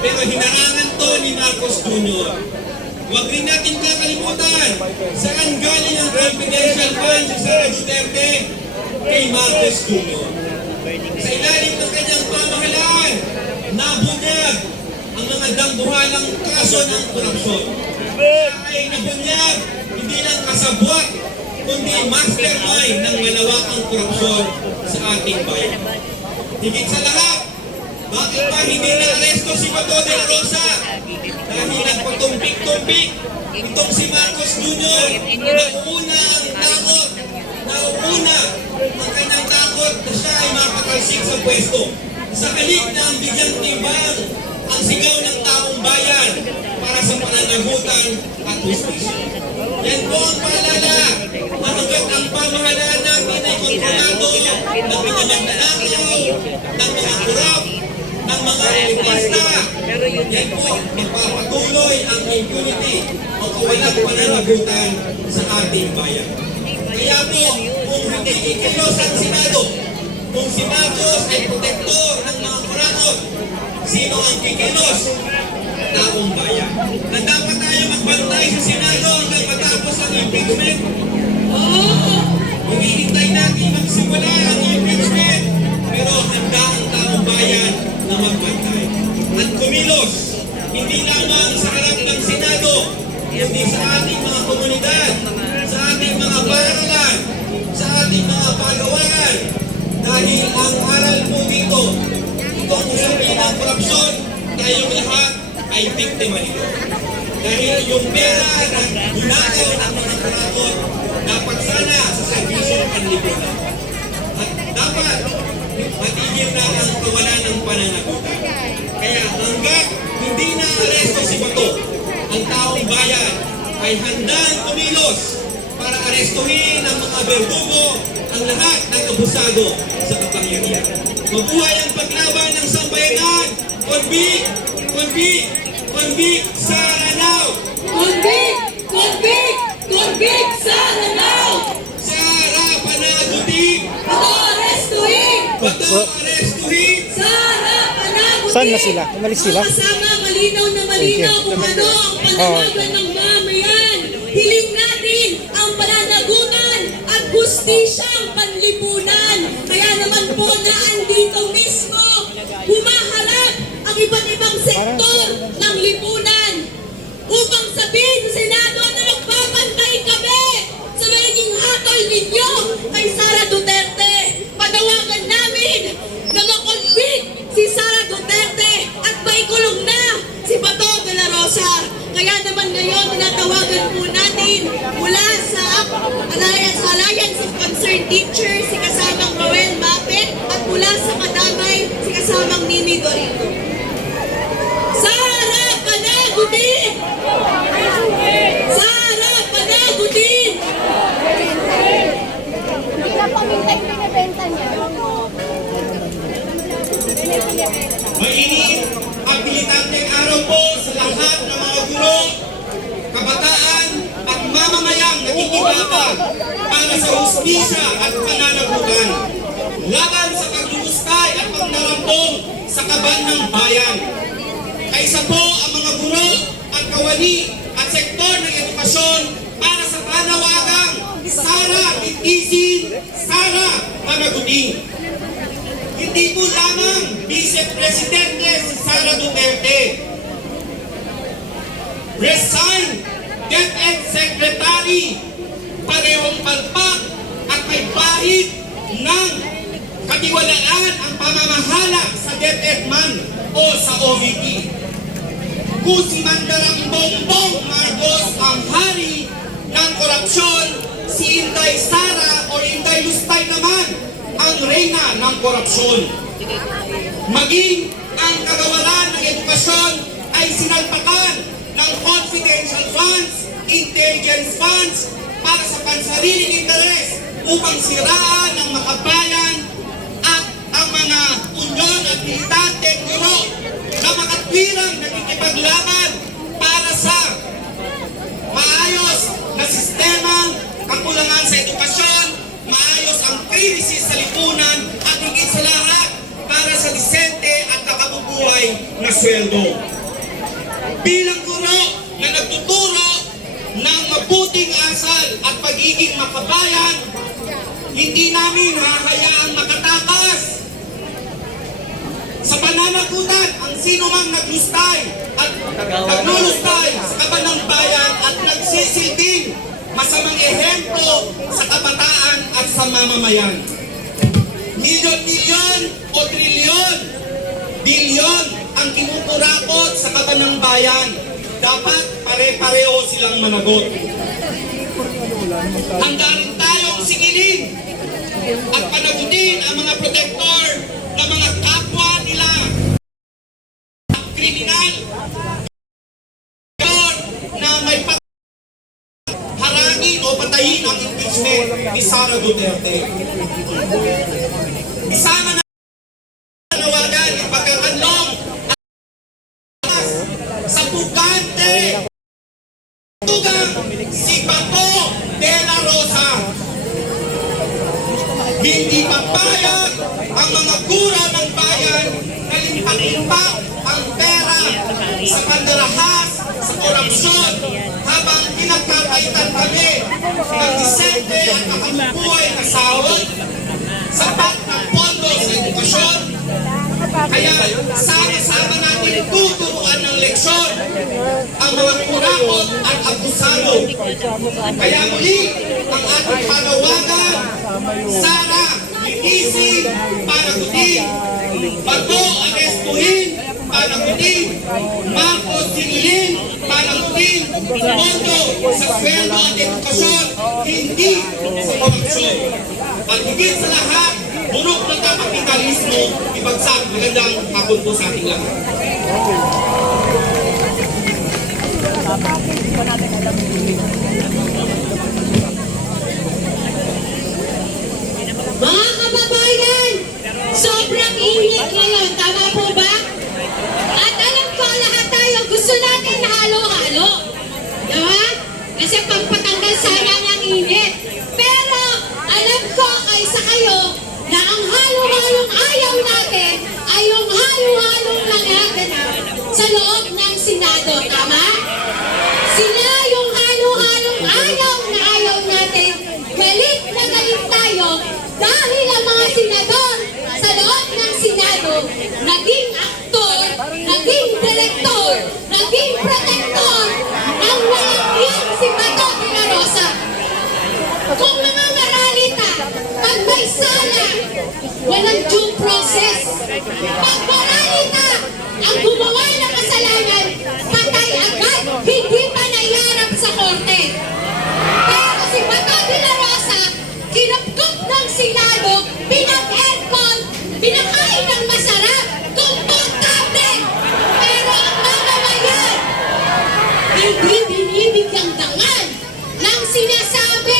Pero hinarangan to ni Marcos Jr. Huwag rin natin kakalimutan saan galing ang confidential funds si Sara Duterte kay Marcos Jr. Sa ilalim ng kanyang pamahalaan, nabunyag ang mga dambuhalang kaso ng korupsyon. Siya ay nabunyag, hindi lang kasabwat, kundi mastermind ng malawakang korupsyon sa ating bayan. Higit sa lahat, bakit pa hindi na-aresto si Bato de la Rosa? Dahil nagpatumpik-tumpik itong si Marcos Jr. Nauuna ang takot, nauuna ang kanyang takot na siya ay makatalsik sa pwesto. Sa halip na ang bigyang timbang ang sigaw ng taong bayan para sa pananagutan at justisya. Yan po ang paalala na hanggat ang pamahalaan natin ay kontrolado ng pinamagnanakaw, ng mga kurap, ng mga elitista. Yan po, magpapatuloy ang impunity o kawalang pananagutan sa ating bayan. Kaya po, kung hindi kikilos ang Senado, kung si Marcos ay protektor ng mga kurakot, sino ang kikilos? Taong bayan. Na dapat tayo magbantay sa Senado hanggang matapos ang impeachment. Hinihintay natin magsimula ang impeachment, pero handa ang taong bayan na magbantay. At kumilos, hindi lamang sa harap ng Senado, kundi sa ating mga komunidad, sa ating mga paaralan, sa ating mga pagawaran. Dahil ang aral po dito, itong usapin ng korupsyon, tayong lahat ay biktima nito. Dahil yung pera na ginagawa ng mga kurakot, dapat sana sa serbisyong panlipunan. At dapat matigil na ang kawalan ng pananagutan. Kaya hanggat hindi na aresto si Bato, ang taong bayan ay handang kumilos para arestuhin ang mga berdugo, ang lahat ng abusado sa kapangyarihan. Mabuhay ang paglaban ng sambayanan! Convict! Convict! Convict Sara now! Convict! Convict! Convict Sara now! Sara panagutin! Bato arestuhin! Bato arestuhin! Sara panagutin! Saan na sila? Umalis sila? Ang kasama malinaw na malinaw kung ano ang pananagan ng mamayan. Hiling natin ang pananagutan at hustisyang panlipunan. Kaya naman po na andito mismo, humaharap ang iba't ibang sektor ng lipunan upang sabihin sa Senado na nagpapantay kami sa magiging hatol ninyo kay Sara Duterte. Panawagan namin na makonvict si Sara Duterte at maikulong na si Bato de la Rosa. Kaya naman ngayon, tinatawagan po natin mula sa Alliance of Concerned Teachers, si kasamang Roel Mapet, at mula sa Madamay, si kasamang Mimi Dorito. Sara panagutin! Sara panagutin! Hindi na pamintay pinibenta niya. Mainit at militanteng araw po sa lahat ng mga guro, kabataan at mamamayang nakikibabag para sa hustisya at pananagutan laban sa paglulusay at pagnarambong sa kaban ng bayan. Kaisa po ang mga guro at kawani at sektor ng edukasyon para sa panawagang Sara Titisin, Sara Panagutin. Hindi po lamang Vice Presidente si Sara Duterte. Resign, DepEd Secretary, parehong palpak at may bahid ng katiwalaan ang pamamahala sa DepEd man o sa OVP. Kung si Mandarang Bongbong Marcos ang hari ng korupsyon, si Inday Sara o Inday Lustay naman ang reyna ng korupsyon. Maging ang kagawaran ng edukasyon ay sinalpakan ng confidential funds, intelligence funds para sa pansariling interes upang siraan ng makabayan at ang mga unyon at militante guro na makatwirang nakikipaglaban para sa maayos na sistemang kakulangan sa edukasyon, maayos ang krisis sa lipunan at higit sa lahat para sa disente at nakabubuhay na sweldo. Bilang guro na nagtuturo ng mabuting asal at pagiging makabayan, hindi namin hahayaang makatakas sa pananagutan ang sino mang naglustay at naglulustay sa kaban ng bayan at nagsisilbing masamang ehemplo sa kabataan at sa mamamayan. Milyon-milyon o trilyon, bilyon ang kinukurakot sa kaban ng bayan. Dapat pare-pareho silang managot. Handa rin tayong singilin at panagutin ang mga protektor ng mga kapwa nila. Kriminal na may harangin o patayin ang impeachment ni Sara Duterte. Isama na nawagan ang pagkakanlong sa bugante tugang si Bato de la Rosa. Hindi papayag ang mga guro ng bayan na limpak-limpak ang pera sa pandarahas, sa korupsyon, habang pinagkakaitan kami ng disente at nakabubuhay na sahod, sapat ng pondo sa edukasyon. Kaya sama-sama natin tuturuan ng leksyon ang mga kurakot at abusado. Kaya muli, ang ating panawagan, Sara, linisin, panagutin, Bato, arestuhin, panagutin, Marcos, singilin, panagutin, pondo sa sweldo at edukasyon, hindi sa korupsyon. At higit sa lahat, burok ng kapitalismo, ibagsak. Magandang hapon po sa ating lahat. Mga kababayan, sobrang init ngayon, tama po ba? At alam ko, lahat tayo gusto natin halo-halo. Diba? Kasi pagpatanggal sana ng init. Pero alam ko kaysa kayo na ang halo-halong ayaw natin ay yung halo-halong nangaganap sa loob ng Senado. Tama? Sila yung halo-halong ayaw na ayaw natin. Galit na galit tayo dahil ang mga senador sa loob ng Senado naging aktor, naging direktor, naging protektor ang walang yan si Bato de la Rosa. Kung mga maralita, pag may sala, walang due process. Pag maralita, ang gumawa ng kasalanan, patay agad, hindi pa naiharap sa korte. Pero si Bato de la Rosa, kinapkop ng Senado, pinag-aircon, pinakain ng masarap, komportable. Pero ang mamamayan, hindi binibigyang dangal ng sinasabi